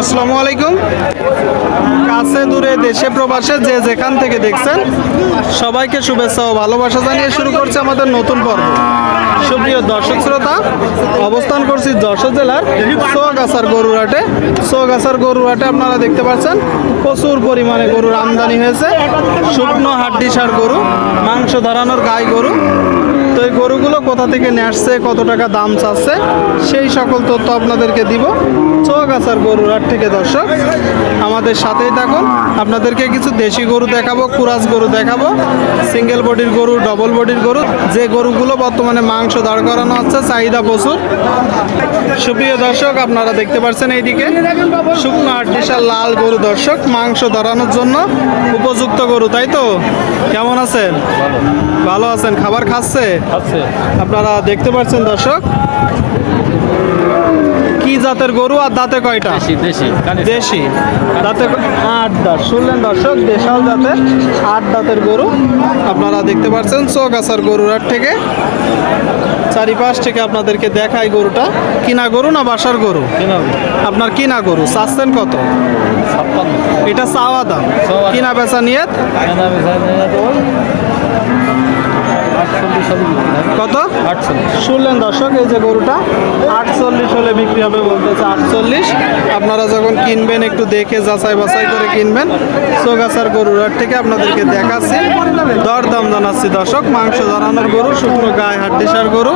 আসসালামু আলাইকুম। কাছে দূরে দেশে প্রবাসে যে যেখান থেকে দেখছেন, সবাইকে শুভেচ্ছা ও ভালোবাসা জানিয়ে শুরু করছে আমাদের নতুন পর্ব। সুপ্রিয় দর্শক শ্রোতা, অবস্থান করছি যশোর জেলার সোয়াগাছার গরুরহাটে। সোয়াগাছার গরুরহাটে আপনারা দেখতে পাচ্ছেন, প্রচুর পরিমাণে গরুর আমদানি হয়েছে। শুকনো হাড্ডিসার গরু, মাংস ধরানোর গাই গরু তো এই গরুগুলো কোথা থেকে নিয়ে আসছে, কত টাকা দাম চাচ্ছে, সেই সকল তথ্য আপনাদেরকে দিব। চোখ চৌগাছার গরুর হাট থেকে দর্শক, আমাদের সাথেই থাকুন। আপনাদেরকে কিছু দেশি গরু দেখাবো কুরাজ গরু দেখাবো, সিঙ্গেল বডির গরু ডবল বডির গরু, যে গরুগুলো বর্তমানে মাংস দাঁড় করানো হচ্ছে চাহিদা প্রচুর। সুপ্রিয় দর্শক, আপনারা দেখতে পাচ্ছেন এইদিকে, শুকনো আটডিশার লাল গরু দর্শক, মাংস ধরানোর জন্য উপযুক্ত গরু, তাই তো? কেমন আছেন? ভালো আছেন, খাবার খাচ্ছে? আছে আপনারা দেখতে পাচ্ছেন দর্শক? কি জাতের গরু আর দাঁতে কয়টা? দেশি দেশি দেশি। দাঁতে আট দাঁত। শুনলেন দর্শক দেশাল জাতের আট দাঁতের গরু। আপনারা দেখতে পাচ্ছেন চৌগাছার গরুর হাট থেকে। চারিপাশ থেকে আপনাদেরকে দেখাই গরুটা। কিনা গরু না বাসার গরু? আপনার কিনা গরু চাচ্ছেন কত? এটা চাওয়া দাম। কিনা বেচা নিয়ে কত? আটচল্লিশ। শুনলেন দর্শক এই যে গরুটা আটচল্লিশ হলে বিক্রি হবে বলতেছে আটচল্লিশ। আপনারা যখন কিনবেন একটু দেখে যাচাই বাছাই করে কিনবেন। সোগাছার গরুর হাট থেকে আপনাদেরকে দেখাচ্ছি। দর দাম জানাচ্ছি দর্শক মাংস ধরানোর গরু শুকনো গায়ে হাড্ডিসার গরু।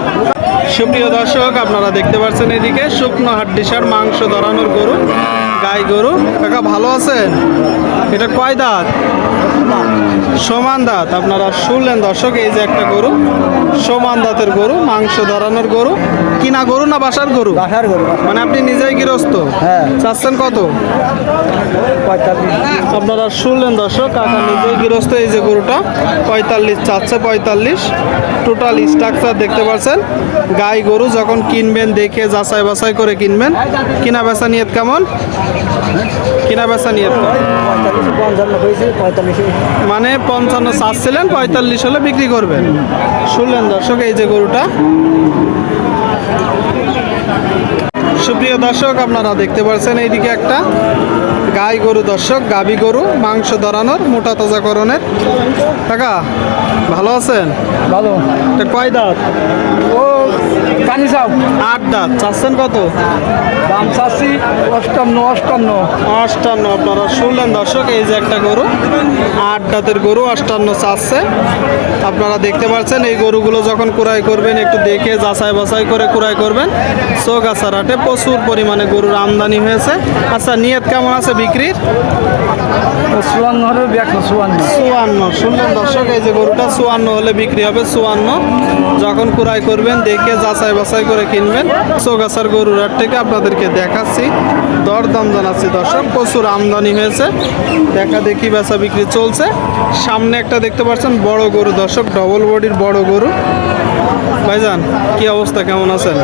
সুপ্রিয় দর্শক আপনারা দেখতে পাচ্ছেন এদিকে শুকনো হাড্ডিসার মাংস ধরানোর গরু গাই গরু। কাকা ভালো আছেন? এটা কয় দাঁত? সমান দাঁত। আপনারা শুনলেন দর্শক এই যে একটা গরু সমান দাঁতের গরু মাংস ধরানোর গরু কিনা গরু না বাসার গরু? বাসার গরু মানে আপনি নিজেই গৃহস্থ? হ্যাঁ। চাচ্ছেন কত? পঁয়তাল্লিশ। আপনারা শুনলেন দর্শক কাকা নিজেই গৃহস্থ এই যে গরুটা পঁয়তাল্লিশ চাচ্ছে পঁয়তাল্লিশ। টোটাল স্ট্রাকচার দেখতে পাচ্ছেন। গাই গরু যখন কিনবেন দেখে যাচাই বাছাই করে কিনবেন কিনা বেচা নিয়ত কেমন? কিনা বেচা নিয়ত? মানে পঞ্চান্ন চাচ্ছিলেন পঁয়তাল্লিশ হলে বিক্রি করবেন। শুনলেন দর্শক এই যে গরুটা। সুপ্রিয় দর্শক আপনারা দেখতে পাচ্ছেন এইদিকে একটা গাই গরু দর্শক গাবি গরু মাংস ধরানোর মোটা তাজাকরণের। কাকা ভালো আছেন? ভালো। কয় দাঁত? ও কানি চাও আট দাঁত চাচ্ছেন কত? দাম চাচ্ছি অষ্টান্ন অষ্টান্ন। অষ্টান্ন আপনারা শুনলেন দর্শক এই যে একটা গরু। আট দাঁতের গরু অষ্টান্ন চাচ্ছে। আপনারা দেখতে পাচ্ছেন এই গরুগুলো যখন কুড়াই করবেন একটু দেখে যাচাই বাছাই করে কুড়াই করবেন। চৌগাছার হাটে প্রচুর পরিমাণে গরুর আমদানি হয়েছে। আচ্ছা নিয়ত কেমন আছে বিক্রির? চুয়ান্ন হলে চুয়ান্ন। চুয়ান্ন শুনলেন দর্শক এই যে গরুটা চুয়ান্ন হলে বিক্রি হবে চুয়ান্ন। যখন কুড়াই করবেন দেখে যাচাই বাছাই করে কিনবেন। চৌগাছার গরুর হাট থেকে আপনাদেরকে দেখাচ্ছি দর দাম জানাচ্ছি দর্শক প্রচুর আমদানি হয়েছে। দেখা দেখি বেচা বিক্রি চলছে। সামনে একটা দেখতে পাচ্ছেন বড় গরু। দর্শক ডবল বডির বড় গরু। ভাইজান কি অবস্থা? কেমন আছেন?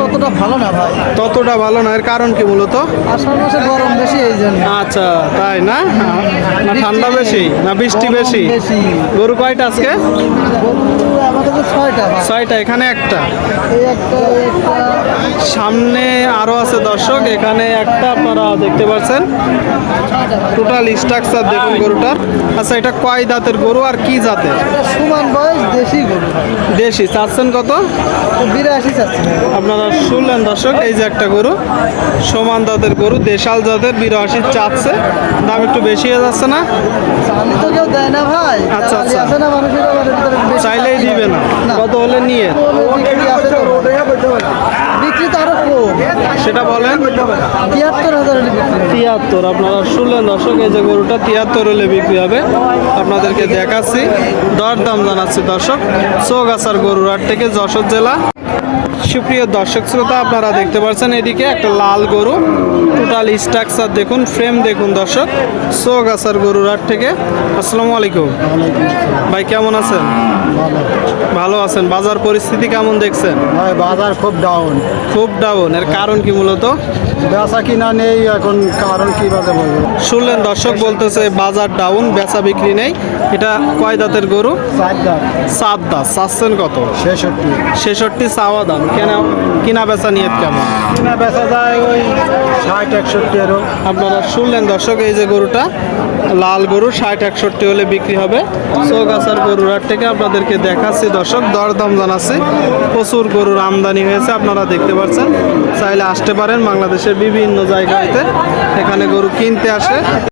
ততটা ভালো না ভাই। ততটা ভালো না এর কারণ কি মূলত আষাঢ় মাসে গরম বেশি এই জন্য। আচ্ছা তাই না? না ঠান্ডা বেশি না বৃষ্টি বেশি। গরু কয়টা আজকে? ছয়টা এখানে একটা। সামনে আরও আছে দর্শক এখানে একটা আপনারা দেখতে পাচ্ছেন। টোটাল স্ট্রাকচার দেখুন গরুটার। আচ্ছা এটা কয় দাঁতের গরু আর কি জাতের? সমান বয়স দেশি গরু। দেশি চাচ্ছেন কত? বিরাশি চাচ্ছেন। আপনারা শুনলেন দর্শক এই যে একটা গরু। সমান দাঁতের গরু দেশাল জাতের বিরাশি চাচ্ছে। দাম একটু বেশি হয়ে যাচ্ছে না? চালি তো কেউ দেয় না ভাই। আচ্ছা, আচ্ছা। চাইলেই চাচ্ছি দিবে না কত হলে নিয়ে বিক্রি আছে তো। বিক্রি তো আরও কম সেটা বলেন। তিয়াত্তর হাজার। তিয়াত্তর আপনারা শুনলেন দর্শক এই যে গরুটা তিয়াত্তর হলে বিক্রি হবে। আপনাদেরকে দেখাচ্ছি। দর দাম জানাচ্ছি দর্শক। চৌগাছার গরুর হাট থেকে যশোর জেলা সুপ্রিয় দর্শক শ্রোতা আপনারা দেখতে পাচ্ছেন এদিকে একটা লাল গরু টোটাল স্ট্রাকচার দেখুন ফ্রেম দেখুন দর্শক চৌগাছার গরুর হাট থেকে। আসসালামু আলাইকুম। ভাই কেমন আছেন? ভালো। আছেন। বাজার পরিস্থিতি কেমন দেখছেন? ভাই বাজার খুব ডাউন খুব ডাউন এর কারণ কি মূলত? বেচা কিনা নেই এখন কারণ কি বলব। শুনলেন দর্শক বলতেছে বাজার ডাউন বেচা বিক্রি নেই। এটা কয় দাঁতের গরু? চার দাম সাত দাঁত। চাচ্ছেন কত? ছেষট্টি। ছেষট্টি চাওয়া দাম। কেনা কিনা বেচা নিয়ত কেমন? কিনা বেচা যায় ওই ষাট একষট্টি আরও আপনারা শুনলেন দর্শক এই যে গরুটা লাল গরু ষাট একষট্টি হলে বিক্রি হবে। চৌগাছার গরুর হাট থেকে আপনাদেরকে দেখাচ্ছি দর্শক দরদাম জানাচ্ছি। প্রচুর গরুর আমদানি হয়েছে আপনারা দেখতে পাচ্ছেন। চাইলে আসতে পারেন বাংলাদেশের বিভিন্ন জায়গাতে। এখানে গরু কিনতে আসে।